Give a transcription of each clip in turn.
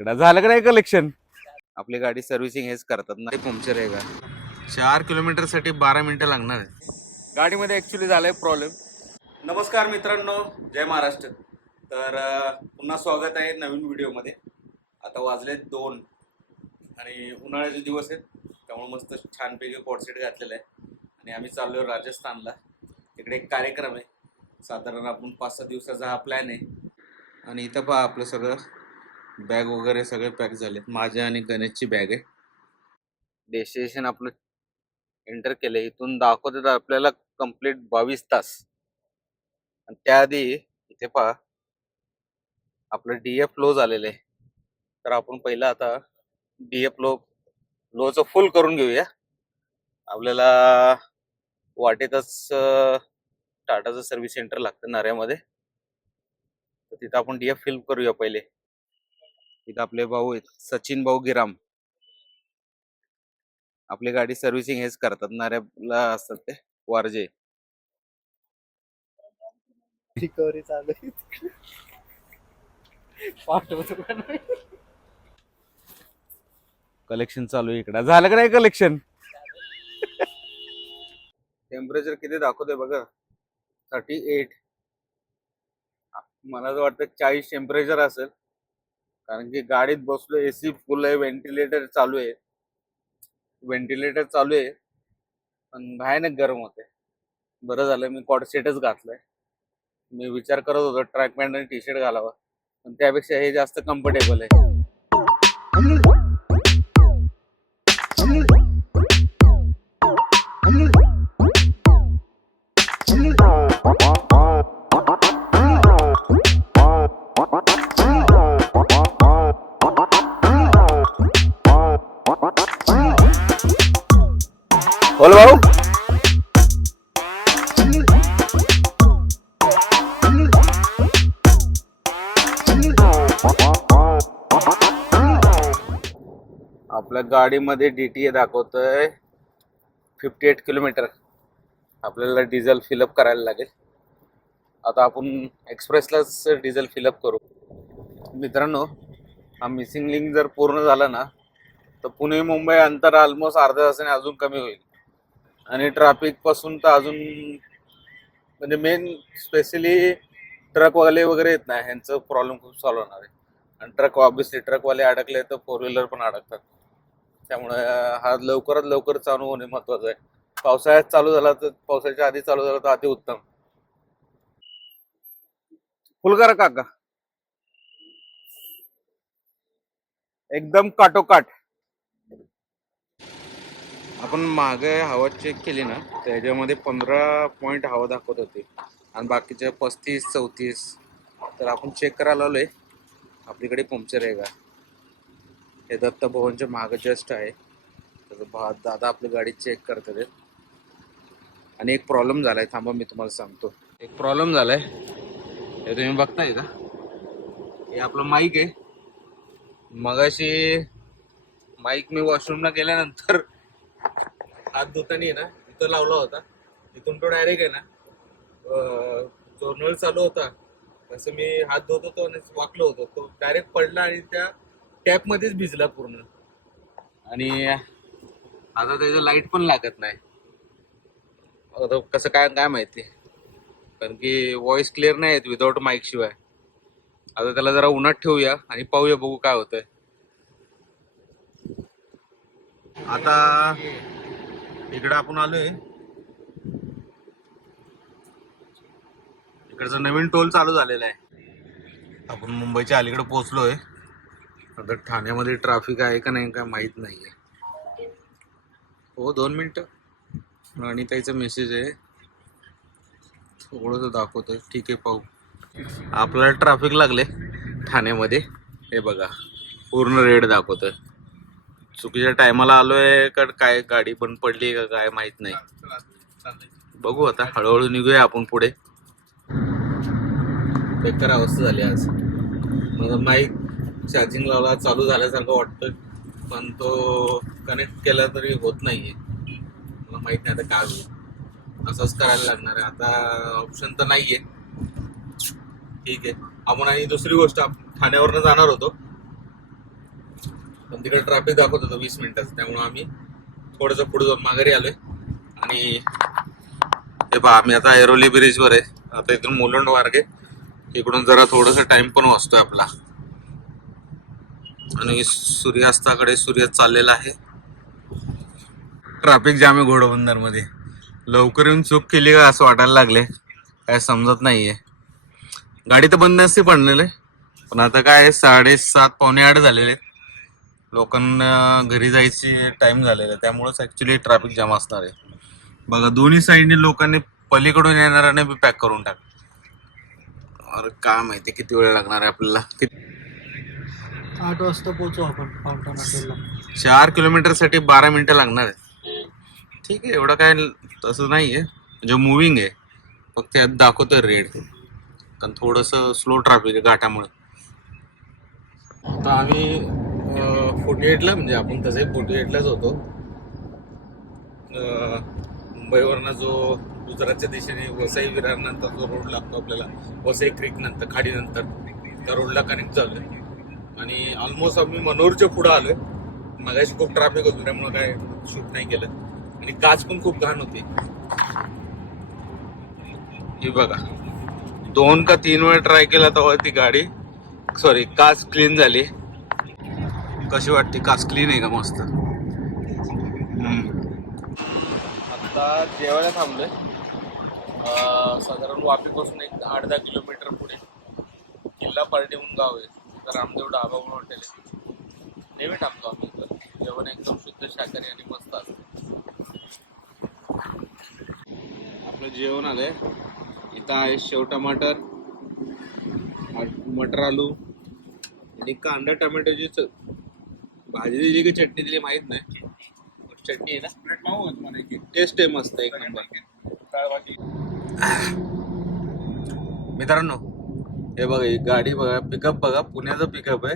इकडं झालं का नाही कलेक्शन? आपली गाडी सर्व्हिसिंग हेच करतात ना, पंक्चर आहे का? 4 किलोमीटर साठी 12 मिनिटं लागणार आहे. गाडीमध्ये ऍक्च्युली झालाय प्रॉब्लेम. नमस्कार मित्रांनो, जय महाराष्ट्र. तर पुन्हा स्वागत आहे नवीन व्हिडिओमध्ये. आता वाजले 2 आणि उन्हाळ्याचे दिवस आहेत, त्यामुळे मस्त छानपैकी कोटसेट घातलेला आहे आणि आम्ही चाललोय राजस्थानला. तिकडे एक कार्यक्रम आहे. साधारण आपण 5-6 दिवसाचा हा प्लॅन आहे. आणि इथं पहा आपलं सगळं बॅग वगैरे सगळे पॅक झालेत. माझ्या आणि गणेशची बॅग आहे. डेस्टिनेशन आपलं एंटर केलंय. इथून दाखवतात आपल्याला कंप्लीट 22 तास. आणि त्याआधी इथे पहा आपलं डीएफ लो झालेलं आहे. तर आपण पहिला आता डीएफ लोचं फुल करून घेऊया. आपल्याला वाटेतच टाटाचं सर्व्हिस सेंटर लागतं नाऱ्यामध्ये, तर तिथं आपण डीएफ फिल करूया पहिले. तिथं आपले भाऊ आहेत, सचिन भाऊ गिराम. आपली गाडी सर्व्हिसिंग हेच करतात, नाऱ्याला असतात ते वारजे. रिकव्हरी चालू आहे. पाठवतो का नाही? कलेक्शन चालू आहे इकडं. झालं का नाही कलेक्शन? टेम्परेचर किती दाखवतोय बघा, 38. मला तर वाटतं 40 टेम्परेचर असेल, कारण की गाडीत बसलो, एसी फुल आहे, व्हेंटिलेटर चालू आहे. पण भयानक गरम होते. बरं झालं मी कॉट सेटच घातलाय. मी विचार करत होतो ट्रॅक पॅन्ट आणि टी शर्ट घालावा, पण त्यापेक्षा हे जास्त कम्फर्टेबल आहे. बोल भाऊ. आपल्या गाडीमध्ये डीटीए दाखवतोय 58 किलोमीटर. आपल्याला डिझेल फिलअप करायला लागेल. आता आपण एक्सप्रेसलाच डिझेल फिलअप करू. मित्रांनो, हा मिसिंग लिंक जर पूर्ण झाला ना, तर पुणे मुंबई अंतर ऑलमोस्ट अर्ध्या तासाने अजून कमी होईल. आणि ट्रॅफिक पासून तर अजून म्हणजे मेन स्पेशली ट्रकवाले वगैरे येत नाही, ह्यांचं प्रॉब्लेम खूप सॉल्व्ह होणार आहे. आणि ट्रकवाले अडकले तर 4 व्हीलर पण अडकतात. त्यामुळे हा लवकरात लवकर चालू होणे महत्वाचं आहे. पावसाळ्यात चालू झाला तर, पावसाच्या आधी चालू झाला तर अति उत्तम. फुल करा काका, एकदम काटोकाट. आपण मागे हवा चेक केली ना, त्याच्यामध्ये 15 पॉइंट हवा दाखवत होते आणि बाकीचे 35-34. तर आपण चेक करायला आलोय आपलीकडे पंक्चर आहे का. हे दत्त भवनच्या मागे जस्ट आहे. तर दादा आपली गाडी चेक करतात. आणि एक प्रॉब्लेम झालाय, थांबा मी तुम्हाला सांगतो. एक प्रॉब्लेम झालाय, हे तुम्ही बघताय का, हे आपलं माईक आहे. मगाशी माईक मी वॉशरूमला गेल्यानंतर हात धुताना आहे ना, इथं लावला होता. तिथून तो डायरेक्ट आहे ना, जो नळ चालू होता तसं मी हात धुत होतो आणि वाकलो होतो, तो डायरेक्ट पडला आणि त्या टॅप मध्येच भिजला पूर्ण. आणि आता त्याचं लाईट पण लागत नाही. आता कसं काय माहिती, कारण की व्हॉइस क्लिअर नाही येत विदाउट माईक शिवाय. आता त्याला जरा उन्हात ठेवूया आणि पाहूया, बघू काय होतंय. आता इकडे आपण आलोय, इकडचं नवीन टोल चालू झालेला आहे. आपण मुंबईच्या अलीकडे पोहोचलोय. आता ठाण्यामध्ये ट्रॅफिक आहे का नाही काय माहित नाहीये. हो, 2 मिनिटं. आणि त्याचा मेसेज आहे, थोडंसं दाखवतोय. ठीक आहे, पाहू. आपल्याला ट्रॅफिक लागले ठाण्यामध्ये. हे बघा, पूर्ण रेड दाखवतोय. चुकीच्या टायमाला आलोय का काय, गाडी बंद पडली का काय माहित नाही. बघू, आता हळूहळू निघूया आपण पुढे. बेकार अवस्था झाली आज. माझा माईक चार्जिंग लावला, चालू झाल्यासारखं वाटतंय, पण तो कनेक्ट केला तरी होत नाहीये. मला माहित नाही आता काय होईल. असंच करायला लागणार आहे आता, ऑप्शन तर नाहीये. ठीक आहे, आपण आणि दुसरी गोष्ट ठाण्यावरनं जाणार होतो, पण तिकडे ट्रॅफिक दाखवत होतं 20 मिनिटाचं, त्यामुळे आम्ही थोडंसं पुढे जाऊन माघारी आलोय. आणि हे पहा, आम्ही आता ऐरोली ब्रिजवर आहे. आता इथून मुलुंड मार्गे इकडून जरा थोडंसं टाइम पण वाचतोय आपला. आणि सूर्यास्ताकडे सूर्य चाललेला आहे. ट्रॅफिक जाम आहे घोडबंदर मध्ये. लवकर येऊन चूक केली का असं वाटायला लागले, काय समजत नाहीये. गाडी तर बंद नसते पडलेले, पण आता काय 7:30 पावणे 8 झालेले, लोकांना घरी जायची टाइम झालेला, त्यामुळेच ऍक्च्युली ट्रॅफिक जाम असणार आहे. बघा, दोन्ही साईडने लोकांनी पलीकडून येणाऱ्याने बी पॅक करून टाक. अरे काय माहिती किती वेळ लागणार आहे आपल्याला. 8 वाजता पोहोचू आपण फाउंटन हॉटेलला. 4 किलोमीटर साठी 12 मिनिटं लागणार आहे. ठीक आहे, एवढं काय तसं नाहीये, म्हणजे मुव्हिंग आहे. फक्त यात दाखवतं रेड, कारण थोडस स्लो ट्रॅफिक आहे घाटामुळे. आता आम्ही 48ला, म्हणजे आपण तसे 48लाच होतो. मुंबईवरनं जो गुजरातच्या दिशेने वसई विरार नंतर जो रोड लागतो आपल्याला, वसई क्रीक नंतर खाडीनंतर, त्या रोडला कनेक्ट झालोय. आणि ऑलमोस्ट आम्ही मनोरच्या पुढे आलोय. मगाशी खूप ट्रॅफिक होतं, त्यामुळे काय शूट नाही केलं. आणि काच पण खूप घाण होती. ही बघा, 2 का 3 वेळा ट्राय केला तेव्हा ती गाडी, सॉरी, काच क्लीन झाली. कशी वाटते? काच क्लीन आहे का? मस्त. आता जेवायला थांबलोय. साधारण वापीपासून एक 8-10 किलोमीटर पुढे किल्ला पार्टी म्हणून गाव आहे. तर रामदेव ढाबा म्हणून हॉटेल आहे. नेहमी थांबतो आम्ही इथं. जेवण एकदम शुद्ध शाकाहारी आणि मस्त असतं. आपलं जेवण आलंय. इथं आहे शेव टमाटर, मटर आलू आणि कांदा टमॅटोची भाजी दिली की चटणी दिली माहित नाही. चटणी आहे ना, टेस्ट आहे मस्त, एक नंबर. मित्रांनो, हे बघा, ही गाडी बघा, पिकअप बघा, पुण्याचं पिकअप आहे.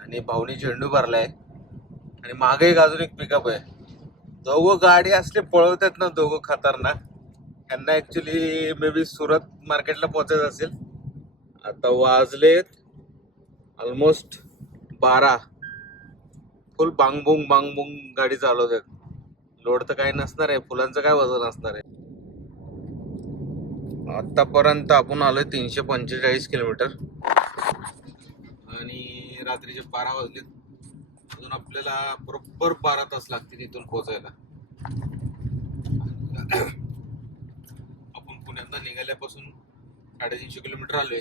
आणि भाऊनी झेंडू भरलाय. आणि मागे एक अजून एक पिकअप आहे. दोघं गाडी असले पळवतात ना, दोघं खतरनाक. त्यांना ऍक्च्युली मे बी सुरत मार्केटला पोहोचायचं असेल. आता वाजलेत ऑलमोस्ट 12. फुल बांगबुंग बांगबुंग गाडी चालवतात. लोड तर काही नसणार आहे, फुलांचं काय वजन असणार आहे. आतापर्यंत आपण आलोय 345 किलोमीटर. आणि रात्रीचे 12 वाजलेत. अजून आपल्याला बरोबर 12 तास लागतील इथून पोहोचायला. आपण पुण्यात निघाल्यापासून 350 किलोमीटर आलोय.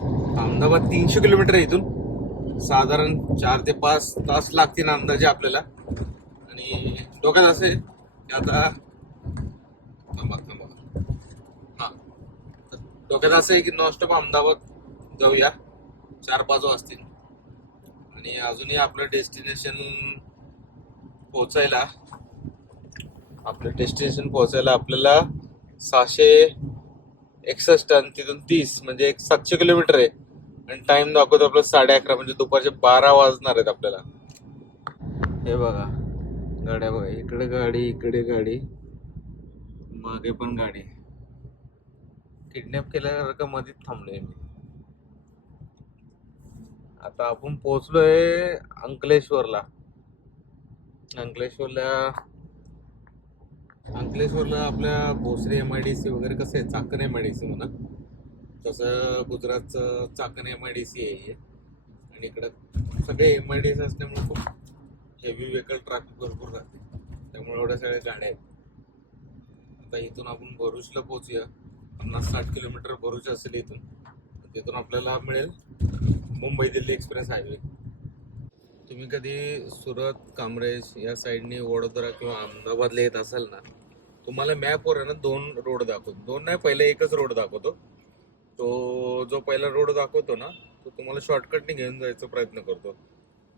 अहमदाबाद 300 किलोमीटर आहे इथून. साधारण 4 ते 5 तास लागतील अंदाजे आपल्याला. आणि डोक्यात असे की आता हा, डोक्यात असं आहे की नॉनस्टॉप अहमदाबाद जाऊया. 4-5 वाजतील. आणि अजूनही आपलं डेस्टिनेशन पोहोचायला आपल्याला 661 आणि तिथून 30, म्हणजे 700 किलोमीटर आहे. आणि टाइम दाखवतो आपलं 11:30, म्हणजे दुपारचे 12 वाजणार आहेत आपल्याला. हे बघा, गाड्या बघा, इकडे गाडी, इकडे गाडी, मागे पण गाडी. किडनॅप केल्यासारखं मध्येच थांबलोय मी. आता आपण पोहोचलोय अंकलेश्वरला. आपल्या भोसरी MIDC वगैरे कसं आहे, चाकण MIDC म्हणा, तसं गुजरातचं चाकण MIDC आहे. आणि इकडं सगळे MIDC असल्यामुळे खूप हेवी व्हेकल ट्रॅफिक भरपूर राहते, त्यामुळे एवढ्या सगळ्या गाड्या आहेत. आता इथून आपण भरूचला पोहोचूया. 50-60 किलोमीटर भरूच असेल इथून. तिथून आपल्याला मिळेल मुंबई दिल्ली एक्सप्रेस हायवे. तुम्ही कधी सुरत, कामरेज या साईडने वडोदरा किंवा अहमदाबादला येत असाल ना, तुम्हाला मॅपवर आहे ना 2 रोड दाखवतो. 2 नाही, पहिले एकच रोड दाखवतो. तो जो पहिला रोड दाखवतो ना, तो तुम्हाला शॉर्टकटने घेऊन जायचा प्रयत्न करतो.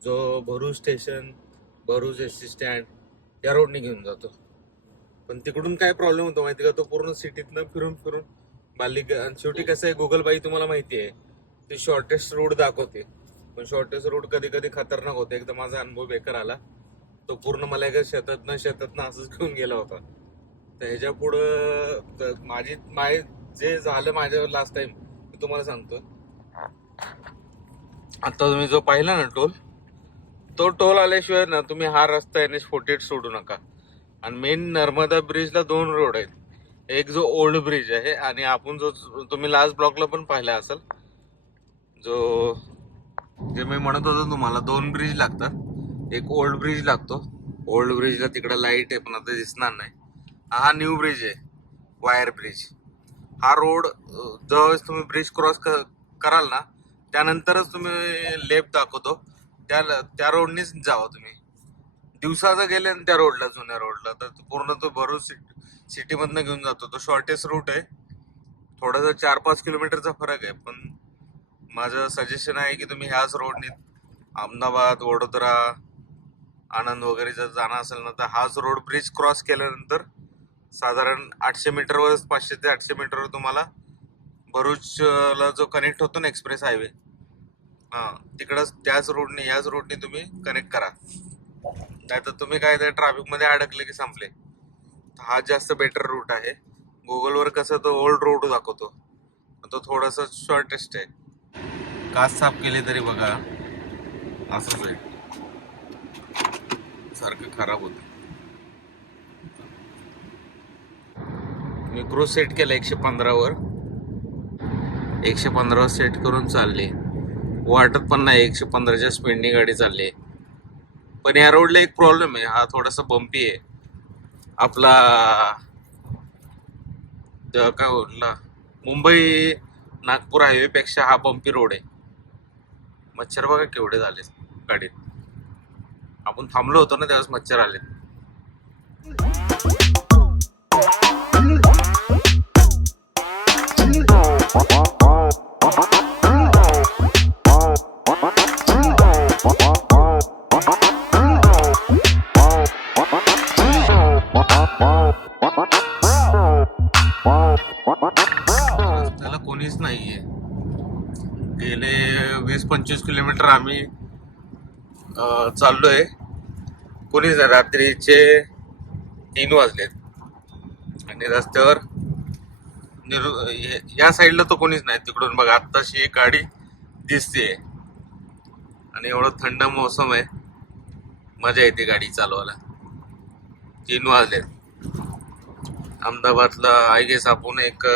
जो भरूच स्टेशन, भरूच एसटी स्टँड या रोडने घेऊन जातो. पण तिकडून काय प्रॉब्लेम होतो माहिती का, तो पूर्ण सिटीतनं फिरून बालिक. आणि शेवटी कसं आहे, गुगल बाई तुम्हाला माहिती आहे, ती शॉर्टेस्ट रोड दाखवते. पण शॉर्टेस्ट रोड कधी कधी खतरनाक होते. एकदा माझा अनुभव बेकार आला. तो पूर्ण मला एका शेतातनं असंच घेऊन गेला होता. तर ह्याच्या पुढं माझे जे झालं माझ्यावर लास्ट टाइम, मी तुम्हाला सांगतो. आता तुम्ही जो पाहिला ना टोल, तो टोल आल्याशिवाय ना तुम्ही हा रस्ता NH-48 सोडू नका. आणि मेन नर्मदा ब्रिजला 2 रोड आहेत. एक जो ओल्ड ब्रिज आहे आणि आपण जो तुम्ही लास्ट ब्लॉकला पण पाहिला असेल, जो जे मी म्हणत होतो तुम्हाला 2 ब्रिज लागतात. एक ओल्ड ब्रिज लागतो. ओल्ड ब्रिजला तिकडे लाईट आहे पण आता दिसणार नाही. हा न्यू ब्रिज आहे, वायर ब्रिज. हा रोड ज्यावेळेस तुम्ही ब्रिज क्रॉस कराल ना, त्यानंतरच तुम्ही लेफ्ट दाखवतो त्या रोडनीच जावा तुम्ही. दिवसाचं गेले ना त्या रोडला, जुन्या रोडला, तर पूर्ण तो भरूच सिटी मधनं घेऊन जातो. तो शॉर्टेस्ट रूट आहे. थोडासा 4-5 किलोमीटरचा फरक आहे, पण माझं सजेशन आहे की तुम्ही ह्याच रोडनी अहमदाबाद, वडोदरा, आनंद वगैरे जर जाणं असेल ना, तर हाच रोड ब्रिज क्रॉस केल्यानंतर साधारण 800 मीटरवर, 500 ते 800 मीटरवर तुम्हाला भरूचला जो कनेक्ट होतो ना एक्सप्रेस हायवे, तिकडं त्याच रोडने, याच रोडने तुम्ही कनेक्ट करा. नाही तर तुम्ही काय त्या ट्रॅफिक मध्ये अडकले की संपले. हा जास्त बेटर रूट आहे. गुगलवर कसं तो ओल्ड रोड दाखवतो, तो थोडासा शॉर्टेस्ट आहे. काच साफ केली तरी बघा असंच आहे, सारखं खराब होतं. मी क्रूज सेट केलं 115 वर. 115 वर सेट करून चालली. वाटत पण नाही 115च्या स्पीडनी गाडी चालली. पण या रोडला एक प्रॉब्लेम आहे, हा थोडासा बम्पी आहे. आपला काय बोलला, मुंबई नागपूर हायवे पेक्षा हा बम्पी रोड आहे. मच्छर बघा केवढे झाले गाडीत. आपण थांबलो होतो ना त्यावेळेस मच्छर आले. त्याला कोणीच नाहीये. गेले 20-25 किलोमीटर आम्ही चाललोय. कोणीच नाही. रात्रीचे 3 वाजलेत आणि रस्त्यावर या साईडला तर कोणीच नाही. तिकडून बघा आत्ताशी एक गाडी दिसते आणि एवढं थंड मोसम आहे, मजा येते गाडी चालवायला. 3 वाजलेत. अहमदाबादला आय गेस आपण एक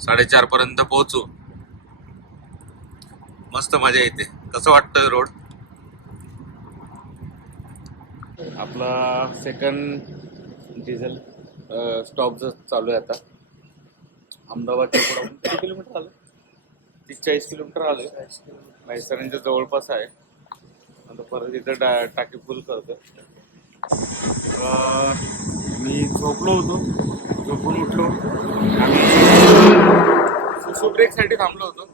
4:30 पर्यंत पोहोचू. मस्त मजा येते. कसं वाटतंय रोड? आपला सेकंड डिझेल स्टॉप जो चालू आहे आता अहमदाबादच्या पुढे. किती किलोमीटर आलं? 30-40 किलोमीटर आलं. मैसरांच्या जवळपास आहे. आता परत इथं टाकी फुल करतो. मी झोपलो होतो, झोपून उठलो. आम्ही सुसू ब्रेकसाठी थांबलो होतो,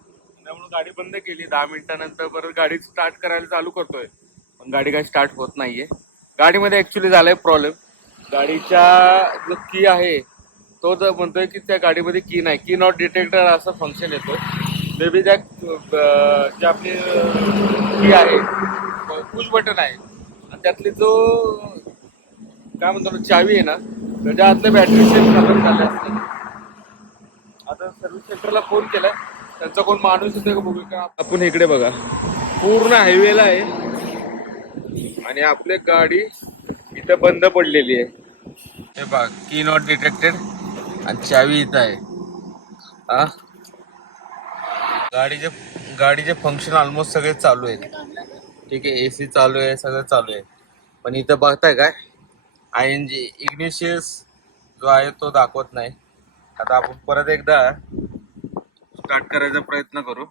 त्यामुळे गाडी बंद केली. 10 मिनिटानंतर परत गाडी स्टार्ट करायला चालू करतोय, पण गाडी काही स्टार्ट होत नाहीये. गाडीमध्ये ऍक्च्युली झालाय प्रॉब्लेम. गाडीचा जो की आहे तो जर म्हणतोय की त्या गाडीमध्ये की नाही, की नॉट डिटेक्टर असं फंक्शन येतो. मे बी त्या जे आपली की आहे, पुश बटन आहे, आणि त्यातली जो काय म्हणतो ना चावी आहे ना, त्याच्या आतले बॅटरी सेल खतम झाले असते. आता सर्व्हिस सेंटरला फोन केलाय, त्यांचा कोण माणूस येतो का बघू का. आपण इकडे बघा, पूर्ण हायवेला आहे आणि आपली गाडी इथं बंद पडलेली आहे. हे बघा, की नॉट डिटेक्टेड आणि चावी इथं आहे. हा, गाडीचे फंक्शन ऑलमोस्ट सगळे चालू आहेत. ठीक आहे, AC चालू आहे, सगळं चालू आहे. पण इथं बघताय काय, ING इग्निशियस जो आहे तो दाखवत नाही. आता आपण परत एकदा स्टार्ट करायचा प्रयत्न करू.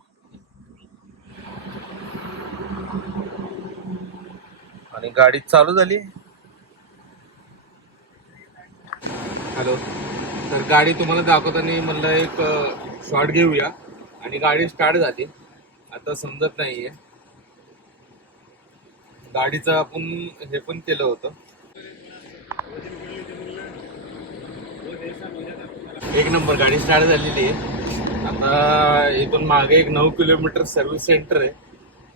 आणि गाडी चालू झाली. हॅलो, तर गाडी तुम्हाला दाखवताना म्हणलं एक शॉट घेऊया, आणि गाडी स्टार्ट झाली. आता समजत नाहीये, गाडीचं आपण हे पण केलं होतं. एक नंबर गाडी स्टार्ट झालेली आहे. आता इथून मागे एक 9 किलोमीटर सर्व्हिस सेंटर आहे,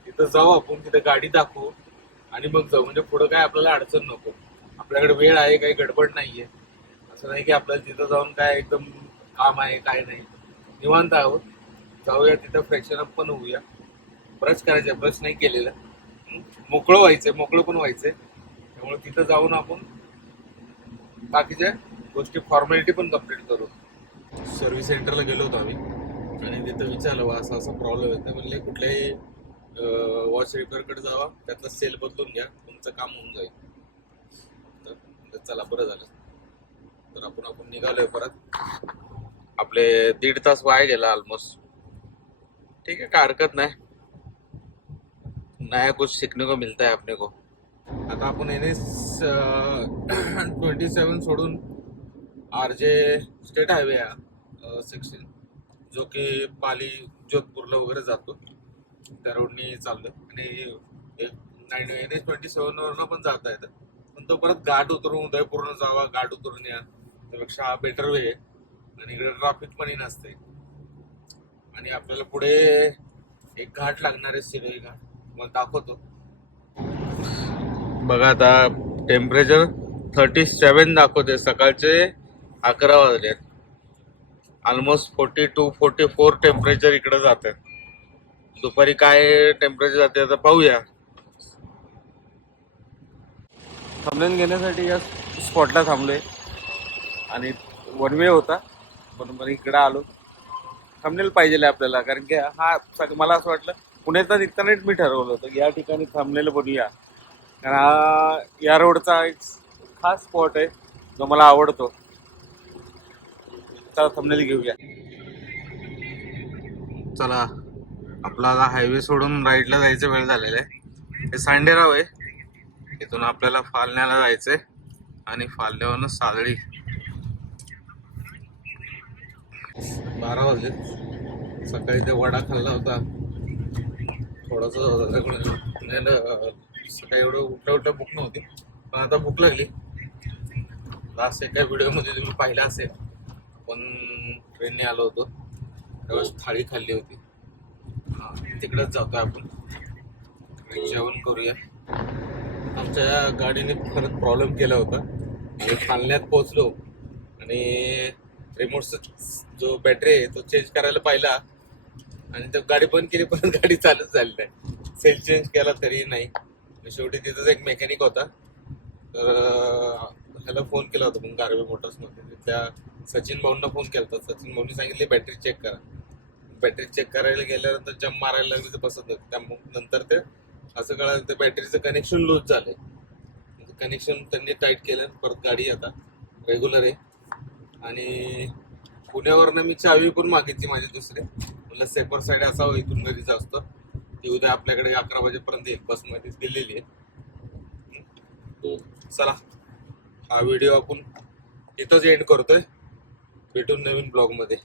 तिथं जाऊ आपण, तिथं गाडी दाखवू आणि मग जाऊ. म्हणजे पुढं काय आपल्याला अडचण नको. आपल्याकडे वेळ आहे, काही गडबड नाहीये. असं नाही की आपल्याला तिथं जाऊन काय एकदम काम आहे, काय नाही. निवांत आहोत. जाऊया तिथं, फ्रेशन अप पण होऊया. ब्रश करायचं, ब्रश नाही केलेलं. मोकळं पण व्हायचंय. त्यामुळे तिथं जाऊन आपण बाकीच्या गोष्टी फॉर्मॅलिटी पण कम्प्लीट करू. सर्व्हिस सेंटरला गेलो होतो आम्ही आणि तिथं विचारलं बा असा प्रॉब्लेम येतो. म्हणले कुठल्याही वॉच रिपेअरकडे जावा, त्यातला सेल बदलून घ्या, तुमचं काम होऊन जाईल. तर चला बरं झालं. तर आपण निघालोय परत. आपले 1.5 तास वाया गेला ऑलमोस्ट. ठीक है, काय हरकत नाही. नया कुछ सीखने को मिलता है अपने को. आता आपण NS 27 सोडून RJ स्टेट हायवे हा सेक्शन, जो की पाली जोधपूरला वगैरे जातो, त्या रोडनी चाललं. आणि NS 27 वरनं पण जाता येतं, पण तो परत घाट उतरून उदयपूरनं जावा, घाट उतरून या, त्यापेक्षा हा बेटर वे आहे. आणि इकडे ट्रॅफिक पण नसते. आणि आपल्याला पुढे एक घाट लागणार आहे, सिरोही घाट, मग दाखवतो. बघा आता टेम्परेचर 37 दाखवते. सकाळचे 11 वाजले. ऑलमोस्ट 42-44 टेम्परेचर इकडे जात आहे. दुपारी काय टेम्परेचर जाते आता पाहूया. थंबनेल घेण्यासाठी या स्पॉटला थांबलोय आणि वन वे होता, पण मला इकडे आलो. थंबनेल पाहिजे आपल्याला, कारण की हा मला असं वाटलं पुण्याचा निघतानाच मी ठरवलं होतं की या ठिकाणी थंबनेल बनवूया. कारण हा या रोडचा एक खास स्पॉट आहे जो मला आवडतो. चला थंबनेल घेऊया. चला, आपला हायवे सोडून राईटला जायचं वेळ झालेला आहे. हे सांडेराव आहे. इथून आपल्याला फालण्याला जायचंय आणि फालण्यावरून सादळी. 12 वाजले. सकाळी ते वडा खाल्ला होता, थोडस सकाळी एवढं उठल्या भूक नव्हती, पण आता भूक लागली. लास्ट एका व्हिडिओमध्ये तुम्ही पाहिलं असेल, पण ट्रेनने आलो होतो तेव्हा थाळी खाल्ली होती. हा, तिकडेच जातोय आपण, जेवण करूया. आमच्या गाडीने परत प्रॉब्लेम केला होता. आम्ही फालण्यात पोहोचलो आणि रिमोटचा जो बॅटरी आहे तो चेंज करायला पाहिला आणि तो गाडी बंद केली, पण गाडी चालूच झाली नाही. सेल चेंज केला तरी नाही. शेवटी तिथंच एक मेकॅनिक होता, तर ह्याला फोन केला होता पण गारवे मोटर्समध्ये. तिथल्या सचिन भाऊंना फोन केला होता. सचिन भाऊंनी सांगितले बॅटरी चेक करा. बॅटरी चेक करायला गेल्यानंतर जम्प मारायला लागली तर बसत होती. त्यानंतर ते असं कळालं ते बॅटरीचं कनेक्शन लूज झालंय. कनेक्शन त्यांनी टाईट केलं. परत गाडी आता रेग्युलर आहे. आणि पुण्यावरनं मी चावी पण मागितली माझी दुसरी. मला सेपर साईड असावं, इथून घरी जास्त ती उद्या आपल्याकडे 11 वाजेपर्यंत एक बसमध्येच दिलेली आहे. चला, हा व्हिडिओ आपण इथंच एंड करतोय. भेटून नवीन ब्लॉग मध्ये.